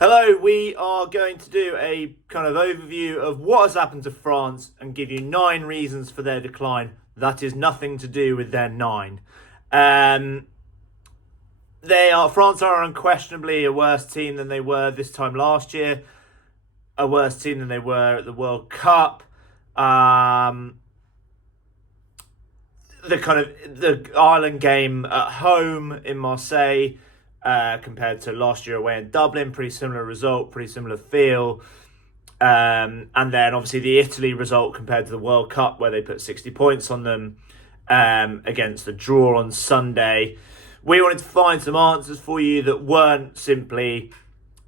Hello, we are going to do a kind of overview of what has happened to France and give you 9 reasons for their decline. That is nothing to do with their 9. France are unquestionably a worse team than they were this time last year, a worse team than they were at the World Cup. The Ireland game at home in Marseille compared to last year away in Dublin, pretty similar result, pretty similar feel. And then obviously the Italy result compared to the World Cup where they put 60 points on them against the draw on Sunday. We wanted to find some answers for you that weren't simply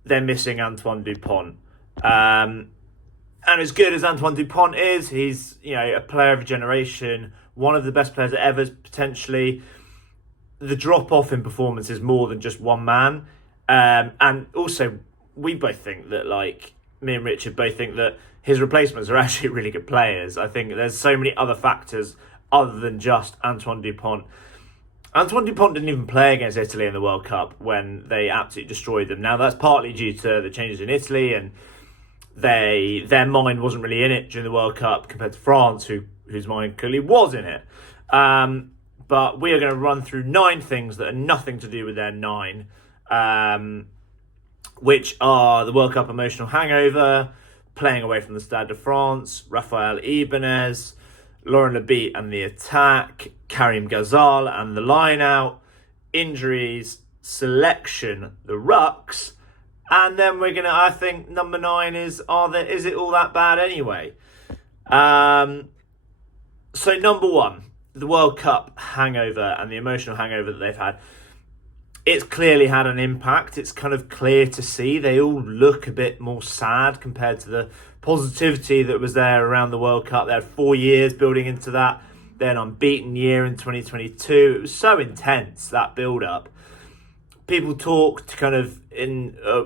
they're missing Antoine Dupont. And as good as Antoine Dupont is, he's a player of a generation, one of the best players ever potentially. The drop-off in performance is more than just one man. And also, we both think that, me and Richard both think that his replacements are actually really good players. I think there's so many other factors other than just Antoine Dupont. Antoine Dupont didn't even play against Italy in the World Cup when they absolutely destroyed them. Now, that's partly due to the changes in Italy, and their mind wasn't really in it during the World Cup compared to France, whose mind clearly was in it. But we are going to run through 9 things that are nothing to do with their 9, which are the World Cup emotional hangover, playing away from the Stade de France, Raphael Ibanez, Laurent Lebitte and the attack, Karim Ghazal and the line-out, injuries, selection, the rucks, and then we're going to, I think, number 9 is it all that bad anyway? So number 1, the World Cup hangover and the emotional hangover that they've had. It's clearly had an impact. It's kind of clear to see. They all look a bit more sad compared to the positivity that was there around the World Cup. They had 4 years building into that. Then unbeaten year in 2022. It was so intense, that build-up. People talked kind of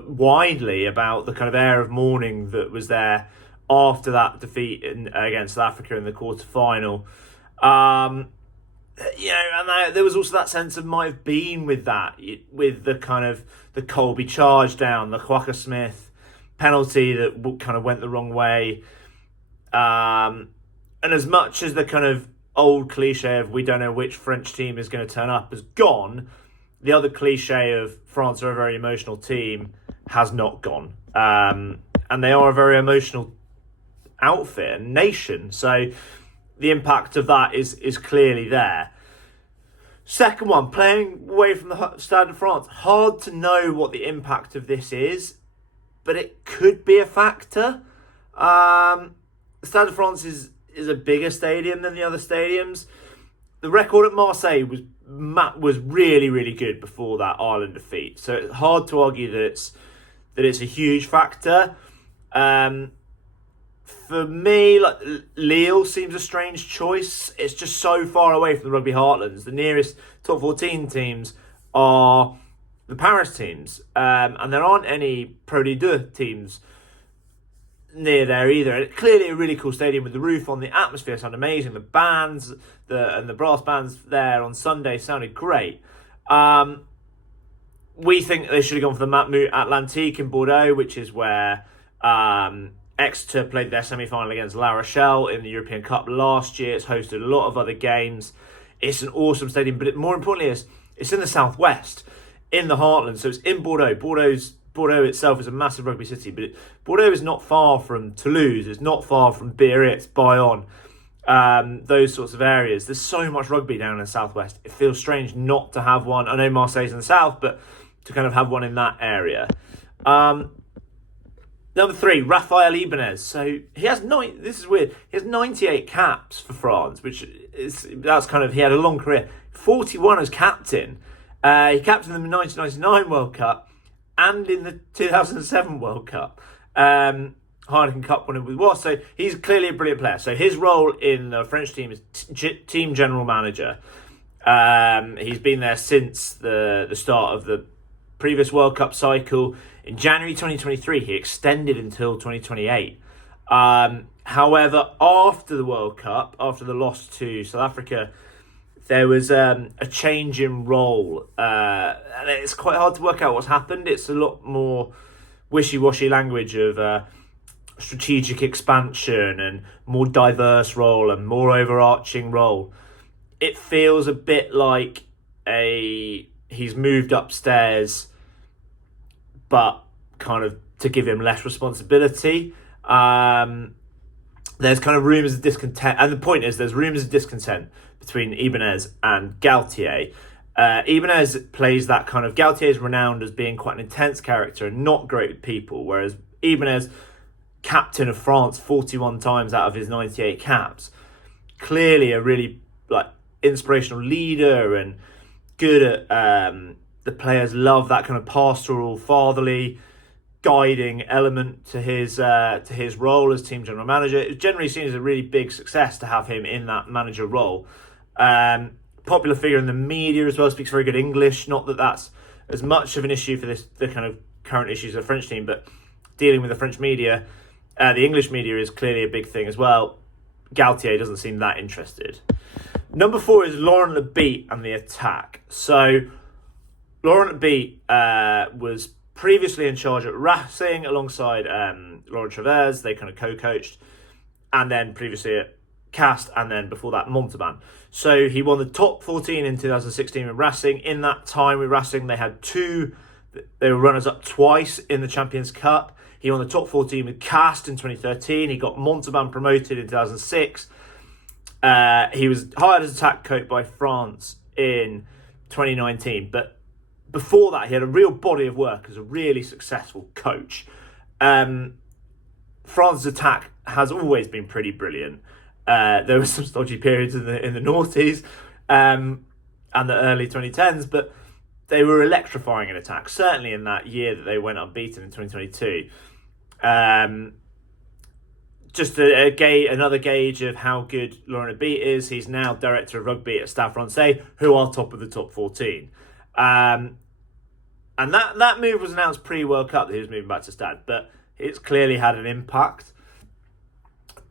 widely about the kind of air of mourning that was there after that defeat against South Africa in the quarter-final. And there was also that sense of might have been with that, with the kind of the Colby charge down, the Quacker Smith penalty that kind of went the wrong way. And as much as the kind of old cliche of we don't know which French team is going to turn up has gone, the other cliche of France are a very emotional team has not gone. And they are a very emotional outfit and nation. So the impact of that is clearly there. Second one, playing away from the Stade de France. Hard to know what the impact of this is, but it could be a factor. The Stade de France is a bigger stadium than the other stadiums. The record at Marseille was really, really good before that Ireland defeat. So it's hard to argue that it's a huge factor. For me, Lille seems a strange choice. It's just so far away from the rugby heartlands. The nearest top 14 teams are the Paris teams. And there aren't any Pro D2 teams near there either. Clearly a really cool stadium with the roof on. The atmosphere sounded amazing. The bands and the brass bands there on Sunday sounded great. We think they should have gone for the Matmut Atlantique in Bordeaux, which is where Exeter played their semi-final against La Rochelle in the European Cup last year. It's hosted a lot of other games. It's an awesome stadium, but more importantly, it's in the southwest, in the heartland. So it's in Bordeaux. Bordeaux itself is a massive rugby city, but Bordeaux is not far from Toulouse. It's not far from Biarritz, Bayonne, those sorts of areas. There's so much rugby down in the southwest. It feels strange not to have one. I know Marseille's in the south, but to kind of have one in that area. Number 3, Raphael Ibanez. So he has this is weird. He has 98 caps for France, he had a long career. 41 as captain. He captained them in the 1999 World Cup and in the 2007 World Cup. Heineken Cup winner with Wasps. So he's clearly a brilliant player. So his role in the French team is team general manager. He's been there since the start of the previous World Cup cycle. In January 2023, he extended until 2028. However, after the World Cup, after the loss to South Africa, there was a change in role. And it's quite hard to work out what's happened. It's a lot more wishy-washy language of strategic expansion and more diverse role and more overarching role. It feels a bit like he's moved upstairs, but kind of to give him less responsibility. There's kind of rumours of discontent, and the point is there's rumours of discontent between Ibanez and Galtier. Ibanez plays that kind of... Galtier is renowned as being quite an intense character and not great with people, whereas Ibanez, captain of France 41 times out of his 98 caps, clearly a really inspirational leader and good at... the players love that kind of pastoral, fatherly, guiding element to his role as team general manager. It was generally seen as a really big success to have him in that manager role. Popular figure in the media as well, speaks very good English. Not that that's as much of an issue for the kind of current issues of the French team, but dealing with the French media, the English media is clearly a big thing as well. Galtier doesn't seem that interested. Number 4 is Laurent Lebitte and the attack. So Laurent Lebitte was previously in charge at Racing alongside Laurent Travers. They kind of co-coached, and then previously at Cast, and then before that Montauban. So he won the top 14 in 2016 with Racing. In that time with Racing, they were runners-up twice in the Champions Cup. He won the top 14 with Cast in 2013. He got Montauban promoted in 2006. He was hired as attack coach by France in 2019, but before that, he had a real body of work as a really successful coach. France's attack has always been pretty brilliant. There were some stodgy periods in the noughties and the early 2010s, but they were electrifying in attack, certainly in that year that they went unbeaten in 2022. Just another gauge of how good Laurent Lebitte is. He's now director of rugby at Stade Francais, who are top of the top 14. And that move was announced pre-World Cup that he was moving back to Stade, but it's clearly had an impact.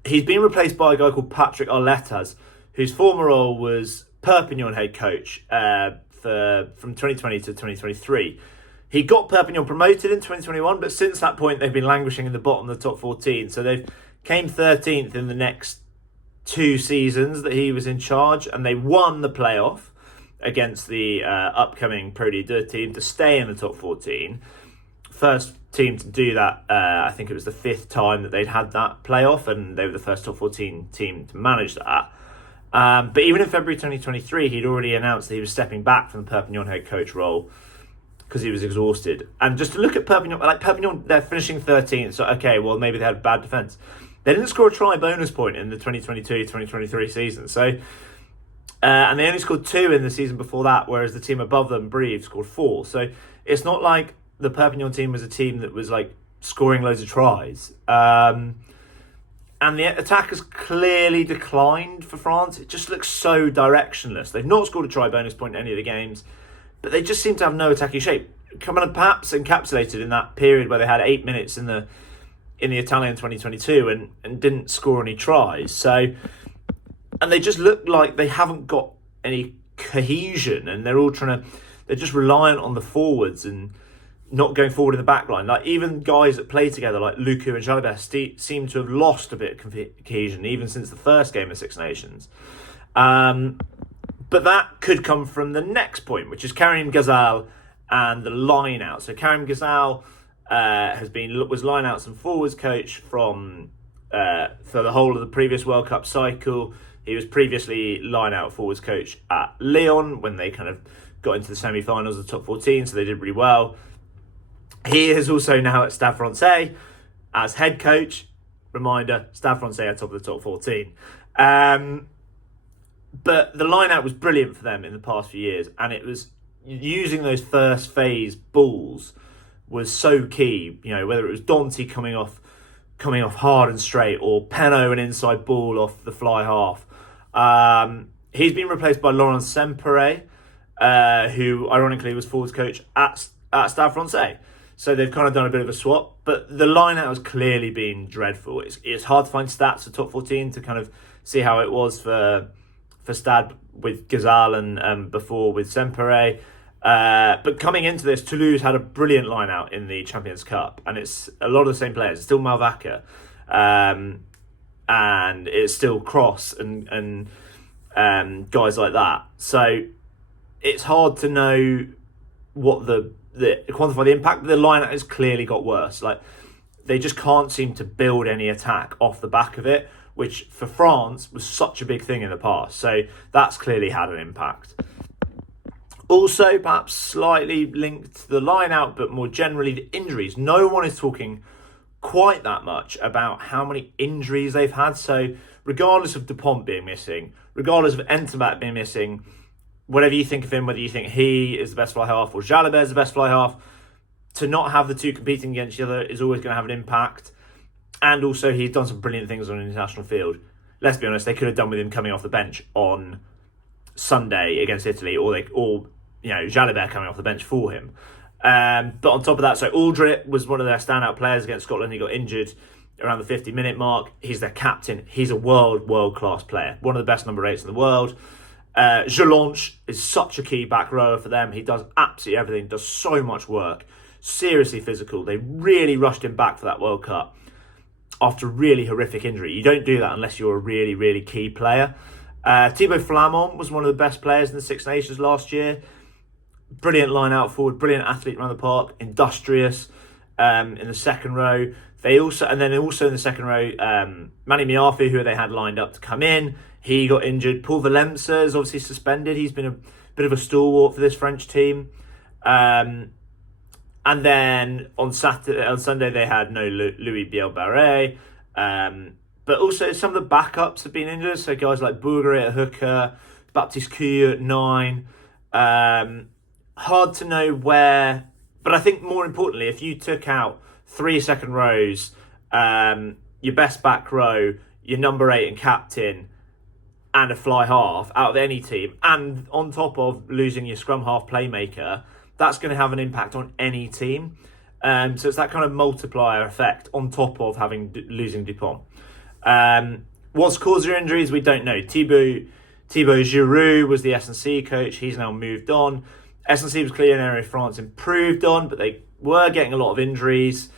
He's been replaced by a guy called Patrick Arletas, whose former role was Perpignan head coach from 2020 to 2023. He got Perpignan promoted in 2021, but since that point they've been languishing in the bottom of the top 14. So they've came 13th in the next 2 seasons that he was in charge, and they won the playoff against the upcoming Pro D2 team to stay in the top 14. First team to do that, I think it was the 5th time that they'd had that playoff, and they were the first top 14 team to manage that. But even in February 2023, he'd already announced that he was stepping back from the Perpignan head coach role because he was exhausted. And just to look at Perpignan, they're finishing 13th, so okay, well, maybe they had bad defence. They didn't score a try bonus point in the 2022-2023 season, so... and they only scored 2 in the season before that, whereas the team above them, Brive, scored 4. So it's not like the Perpignan team was a team that was scoring loads of tries. And the attack has clearly declined for France. It just looks so directionless. They've not scored a try bonus point in any of the games, but they just seem to have no attacking shape. Coming up perhaps encapsulated in that period where they had 8 minutes in the Italian 2022 and didn't score any tries. So... And they just look like they haven't got any cohesion, and they're just reliant on the forwards and not going forward in the back line. Even guys that play together, like Lucu and Jalibert, seem to have lost a bit of cohesion, even since the first game of Six Nations. But that could come from the next point, which is Karim Ghazal and the line out. So Karim Ghazal was line outs and forwards coach for the whole of the previous World Cup cycle. He was previously line-out forwards coach at Lyon when they kind of got into the semi-finals of the top 14, so they did really well. He is also now at Stade Francais as head coach. Reminder, Stade Francais are top of the top 14. But the line-out was brilliant for them in the past few years, and it was using those first phase balls was so key. Whether it was Dante coming off hard and straight, or Penaud an inside ball off the fly half. He's been replaced by Laurent Sempere, who ironically was forwards coach at Stade Francais. So they've kind of done a bit of a swap, but the line-out has clearly been dreadful. It's hard to find stats for top 14 to kind of see how it was for Stade with Ghazal and before with Sempere. But coming into this, Toulouse had a brilliant line out in the Champions Cup, and it's a lot of the same players. It's still Malvaca, and it's still Cross and guys like that. So it's hard to know what the quantify the impact. But the line out has clearly got worse. Like, they just can't seem to build any attack off the back of it, which for France was such a big thing in the past. So that's clearly had an impact. Also, perhaps slightly linked to the line out, but more generally the injuries. No one is talking quite that much about how many injuries they've had. So regardless of Dupont being missing, regardless of Enterbat being missing, whatever you think of him, whether you think he is the best fly half or Jalibert is the best fly half, to not have the two competing against each other is always going to have an impact. And also, he's done some brilliant things on an international field. Let's be honest, they could have done with him coming off the bench on Sunday against Italy, or Jalibert coming off the bench for him. But on top of that, so Aldrit was one of their standout players against Scotland. He got injured around the 50-minute mark. He's their captain. He's a world-class player. One of the best number 8s in the world. Jelonch is such a key back rower for them. He does absolutely everything, does so much work. Seriously physical. They really rushed him back for that World Cup after a really horrific injury. You don't do that unless you're a really, really key player. Thibaut Flamand was one of the best players in the Six Nations last year. Brilliant line out forward, brilliant athlete around the park, industrious in the second row. Also in the second row, Manny Miafi, who they had lined up to come in, he got injured. Paul Valemsa is obviously suspended. He's been a bit of a stalwart for this French team. And then on Sunday they had no Louis Biel-Barré, but also some of the backups have been injured. So guys like Bourgaret at hooker, Baptiste Couille at 9. Hard to know where, but I think more importantly, if you took out 3 second rows, your best back row, your number 8 and captain, and a fly half out of any team, and on top of losing your scrum half playmaker, that's going to have an impact on any team. So it's that kind of multiplier effect on top of losing Dupont. What's caused your injuries, we don't know. Thibaut Giroud was the S&C coach. He's now moved on. S&C was clearly an area France improved on, but they were getting a lot of injuries.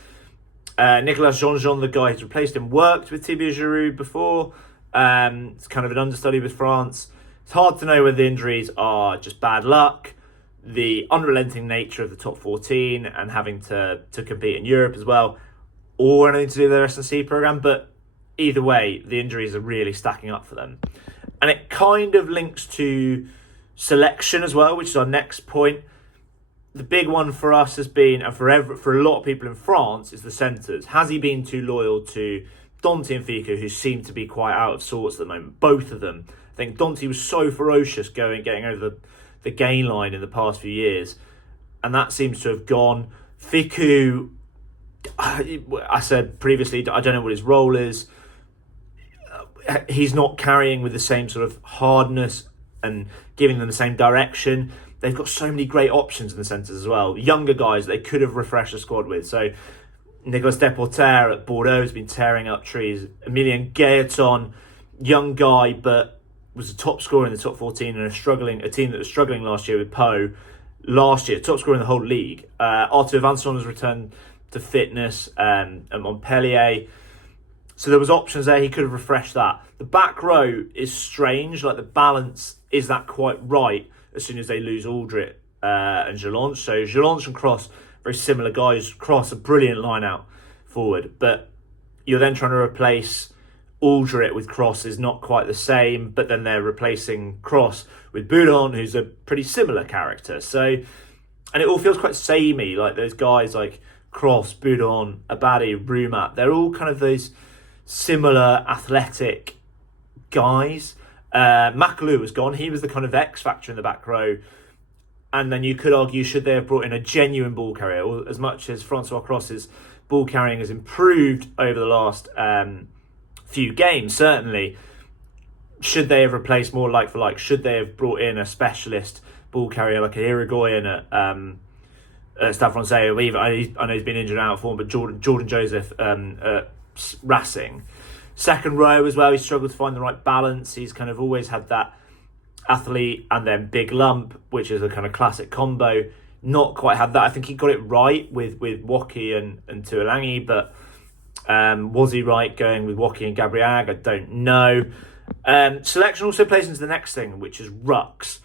Nicolas Jean-Jean, the guy who's replaced him, worked with Thibaut Giroud before. It's kind of an understudy with France. It's hard to know whether the injuries are just bad luck, the unrelenting nature of the top 14 and having to compete in Europe as well, or anything to do with their S&C programme. But either way, the injuries are really stacking up for them. And it kind of links to selection as well, which is our next point. The big one for us has been, and for a lot of people in France, is the centres. Has he been too loyal to Danty and Fico, who seem to be quite out of sorts at the moment? Both of them. I think Danty was so ferocious getting over the gain line in the past few years, and that seems to have gone. Fico, I said previously, I don't know what his role is. He's not carrying with the same sort of hardness and giving them the same direction. They've got so many great options in the centres as well. Younger guys they could have refreshed the squad with. So Nicolas Deporter at Bordeaux has been tearing up trees. Emilien Gaeton, young guy, but was a top scorer in the top 14 and a team that was struggling last year with Pau. Last year, top scorer in the whole league. Arthur Vincent has returned to fitness and Montpellier. So there was options there. He could have refreshed that. The back row is strange. Like, the balance, is that quite right as soon as they lose Aldrit and Jelonch? So Jelonch and Cross, very similar guys. Cross, a brilliant line out forward. But you're then trying to replace Aldrit with Cross is not quite the same. But then they're replacing Cross with Boudon, who's a pretty similar character. So, and it all feels quite samey. Like, those guys like Cross, Boudon, Abadi, Rumat, they're all kind of those similar athletic guys. Macalou was gone. He was the kind of X factor in the back row. And then you could argue, should they have brought in a genuine ball carrier? Or as much as Francois Cross's ball carrying has improved over the last few games, certainly, should they have replaced more like for like? Should they have brought in a specialist ball carrier like a Irigoyen at Stade Francais? Or even, I know he's been injured and out of form, but Jordan Joseph Racing. Second row as well, he struggled to find the right balance. He's kind of always had that athlete, and then big lump, which is a kind of classic combo. Not quite had that. I think he got it right with Woki and Tuolangi, but was he right going with Woki and Gabriag? I don't know. Selection also plays into the next thing, which is rucks.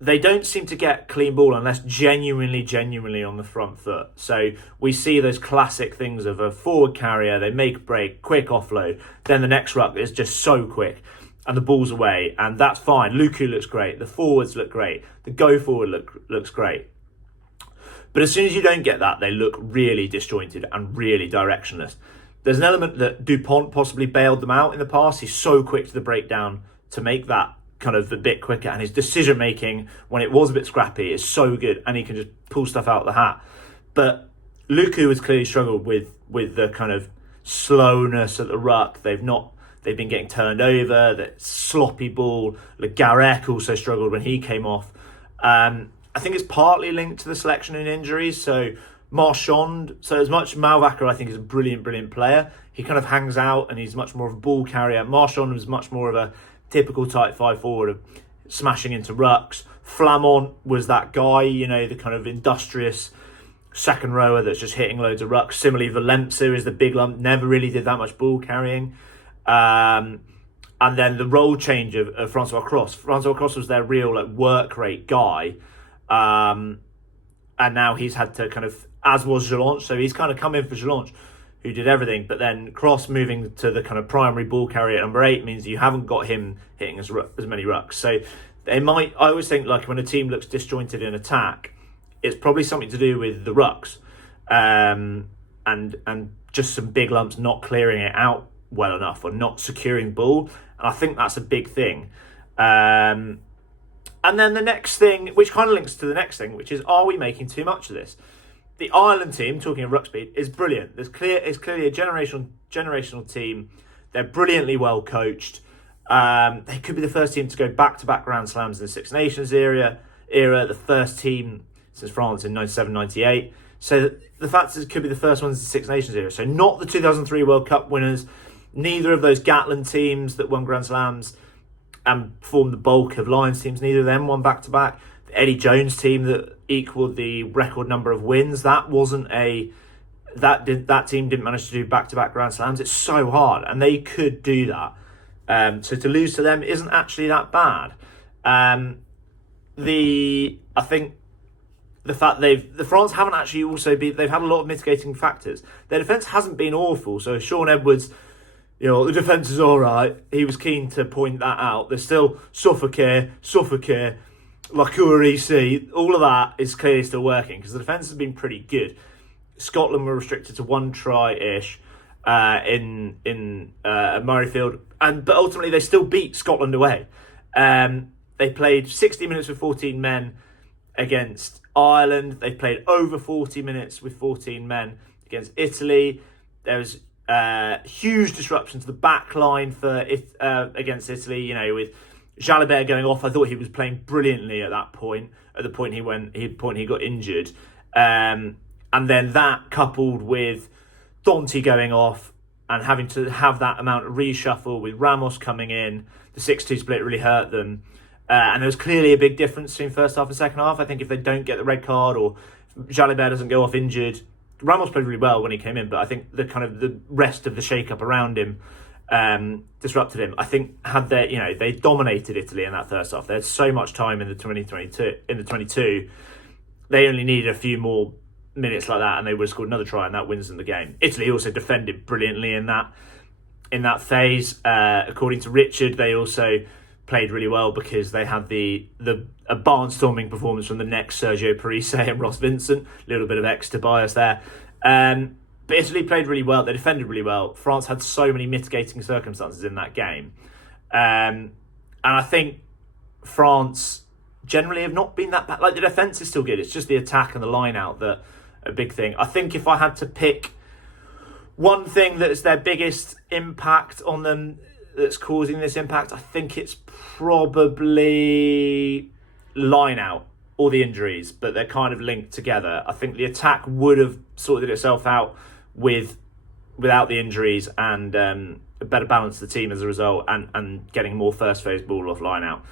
They don't seem to get clean ball unless genuinely on the front foot. So we see those classic things of a forward carrier, they make a break, quick offload, then the next ruck is just so quick and the ball's away, and that's fine. Luku looks great, the forwards look great, the go forward looks great. But as soon as you don't get that, they look really disjointed and really directionless. There's an element that Dupont possibly bailed them out in the past. He's so quick to the breakdown to make that kind of a bit quicker, and his decision making when it was a bit scrappy is so good, and he can just pull stuff out of the hat. But Luku has clearly struggled with the kind of slowness at the ruck. They've been getting turned over, that sloppy ball. Le Garec also struggled when he came off. I think it's partly linked to the selection and injuries. So Marchand, so as much Malvaca I think is a brilliant player, he kind of hangs out and he's much more of a ball carrier. Marchand was much more of a typical type 5 forward of smashing into rucks. Flamont was that guy, the kind of industrious second rower that's just hitting loads of rucks. Similarly, Valenza is the big lump, never really did that much ball carrying. And then the role change of Francois Cross. Francois Cross was their real work rate guy. And now he's had to kind of, as was Gelange, so he's kind of come in for Gelange, who did everything, but then Cross moving to the kind of primary ball carrier at number 8 means you haven't got him hitting as many rucks. So I always think when a team looks disjointed in attack, it's probably something to do with the rucks, and just some big lumps not clearing it out well enough or not securing ball. And I think that's a big thing. And then the next thing, which kind of links to the next thing, which is, are we making too much of this? The Ireland team, talking of ruck speed, is brilliant. It's clearly a generational team. They're brilliantly well coached. They could be the first team to go back-to-back Grand Slams in the Six Nations era, the first team since France in 97-98. So the fact is it could be the first ones in the Six Nations era. So not the 2003 World Cup winners, neither of those Gatland teams that won Grand Slams and formed the bulk of Lions teams, neither of them won back-to-back. The Eddie Jones team that equaled the record number of wins, that team didn't manage to do back-to-back Grand Slams. It's so hard, and they could do that. So to lose to them isn't actually that bad. I think the fact the France haven't actually also been, they've had a lot of mitigating factors. Their defence hasn't been awful. So Sean Edwards, the defence is all right. He was keen to point that out. There's still Suffolker, Lacour, all of that is clearly still working because the defence has been pretty good. Scotland were restricted to one try-ish in Murrayfield, but ultimately they still beat Scotland away. They played 60 minutes with 14 men against Ireland. They played over 40 minutes with 14 men against Italy. There was huge disruption to the back line against Italy, with Jalibert going off. I thought he was playing brilliantly at that point, at the point he got injured. And then that coupled with Dante going off and having to have that amount of reshuffle with Ramos coming in, the 6-2 split really hurt them. And there was clearly a big difference between first half and second half. I think if they don't get the red card or Jalibert doesn't go off injured, Ramos played really well when he came in, but I think the rest of the shake-up around him disrupted him. I think they dominated Italy in that first half. They had so much time in the 22. They only needed a few more minutes like that and they would have scored another try and that wins them the game. Italy also defended brilliantly in that phase. According to Richard, they also played really well because they had a barnstorming performance from the next Sergio Parise and Ross Vincent. A little bit of extra bias there. But Italy played really well. They defended really well. France had so many mitigating circumstances in that game. And I think France generally have not been that bad. The defence is still good. It's just the attack and the line out that are a big thing. I think if I had to pick one thing that is their biggest impact on them that's causing this impact, I think it's probably line out or the injuries, but they're kind of linked together. I think the attack would have sorted itself out without the injuries and a better balance to the team as a result, and getting more first phase ball off line out.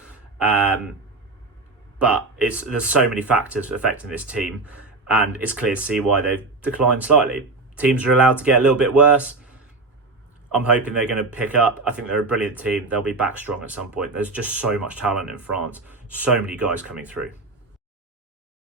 But there's so many factors affecting this team, and it's clear to see why they've declined slightly. Teams are allowed to get a little bit worse. I'm hoping they're going to pick up. I think they're a brilliant team. They'll be back strong at some point. There's just so much talent in France. So many guys coming through.